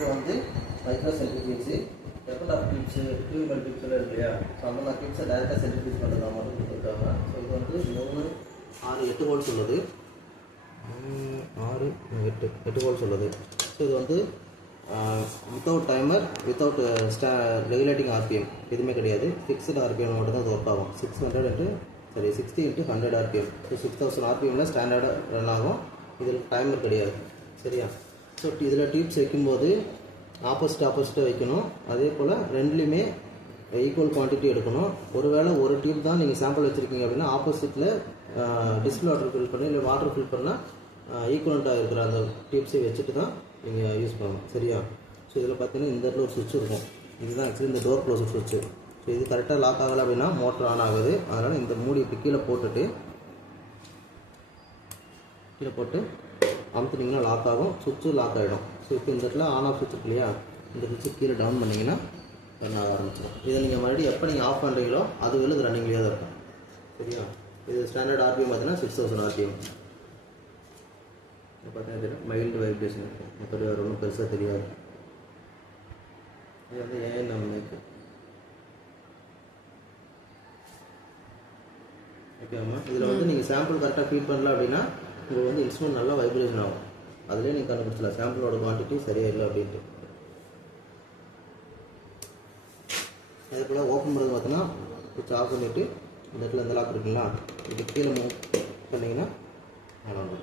இப்போ வந்து micro centrifuge எவ்வளோ டிப்ஸு டியூபல் டிப்ஸில் இருக்கு இல்லையா? ஸோ அந்த மாதிரி டிப்ஸை டேரெக்டாக சென்ட்ரிஃபியூஜ் பண்ணுறதா மட்டும் கொடுத்துருக்காங்க. ஸோ இது வந்து 3, 6, 8 வோல்ட்ஸ் உள்ளது. 6, 8 வோல்ட்ஸ் உள்ளது. ஸோ இது வந்து without timer, without regulating RPM எதுவுமே கிடையாது. ஃபிக்ஸ்டு ஆர்பிஎம் மட்டும் தான் இது ஒர்க் ஆகும். 60 × 100 ஆர்பிஎம். ஸோ 6000 ஆர்பிஎம்மில் ஸ்டாண்டர்டாக ரன் ஆகும். இதில் டைமர் கிடையாது. சரியா? ஸோ இதில் டியூப்ஸ் வைக்கும்போது ஆப்போசிட்டாக வைக்கணும். அதே போல் ரெண்டுலேயுமே ஈக்குவல் குவான்டிட்டி எடுக்கணும். ஒருவேளை ஒரு டியூப் தான் நீங்கள் சாம்பிள் வச்சுருக்கீங்க அப்படின்னா ஆப்போசிட்டில் டிஸ்டில் வாட்டர் ஃபில் பண்ணி இல்லை வாட்டர் ஃபில் பண்ணால் ஈக்குவலண்ட்டாக இருக்கிற அந்த டியூப்ஸை வச்சுட்டு தான் நீங்கள் யூஸ் பண்ணணும். சரியா? ஸோ இதில் பார்த்தீங்கன்னா இந்த இடத்துல ஒரு சுவிட்ச் இருக்கும். இதுதான் ஆக்சுவலி இந்த டோர் க்ளோசர் சுவிட்சு. ஸோ இது கரெக்டாக லாக் ஆகலை அப்படின்னா மோட்டர் ஆன் ஆகுது. அதனால் இந்த மூடி இப்படி கீழே போட்டு அமுத்துனீங்கன்னா லாக் ஆகும். சுவிட்சு லாக் ஆகிடும். ஸோ இப்போ இந்த இடத்துல ஆன் ஆஃப் சுவிட்ச் இருக்கு இல்லையா? இந்த சுவிட்சு கீழே டவுன் பண்ணிங்கன்னா ரன் ஆக ஆரம்பிச்சிடும். இதை நீங்கள் மறுபடியும் எப்போ நீங்கள் ஆஃப் பண்ணுறீங்களோ அது வெளியே ரன்னிங்லேயே தான் இருக்கும். சரியா? இது ஸ்டாண்டர்ட் ஆர்பிஎம் பார்த்தீங்கன்னா 6000 ஆர்பிஎம். பார்த்தீங்கன்னா மைல்டு வைப்ரேஷன் இருக்கும். மற்றபடி வேறு ஒன்றும் பெருசாக தெரியாது. இது வந்து ஏஎன்எம் மைக்கு. ஓகேம்மா? இதில் வந்து நீங்கள் சாம்பிள் கரெக்டாக ஃபீட் பண்ணல அப்படின்னா உங்களுக்கு வந்து இன்ஸ்ட்ருமெண்ட் நல்லா வைப்ரேஷன் ஆகும். அதிலே நீங்கள் கண்டுபிடிச்சலாம் சாம்பிளோட குவான்டிட்டி சரியாக இல்லை அப்படின்ட்டு. அதே போல் ஓப்பன் பண்ணுறது பார்த்தீங்கன்னா சுவிட்ச் ஆஃப் பண்ணிவிட்டு இந்த இடத்துல இந்த லாக் இருக்குங்களா, இது கீழே மூவ் பண்ணிங்கன்னா ஆன் ஆகும்.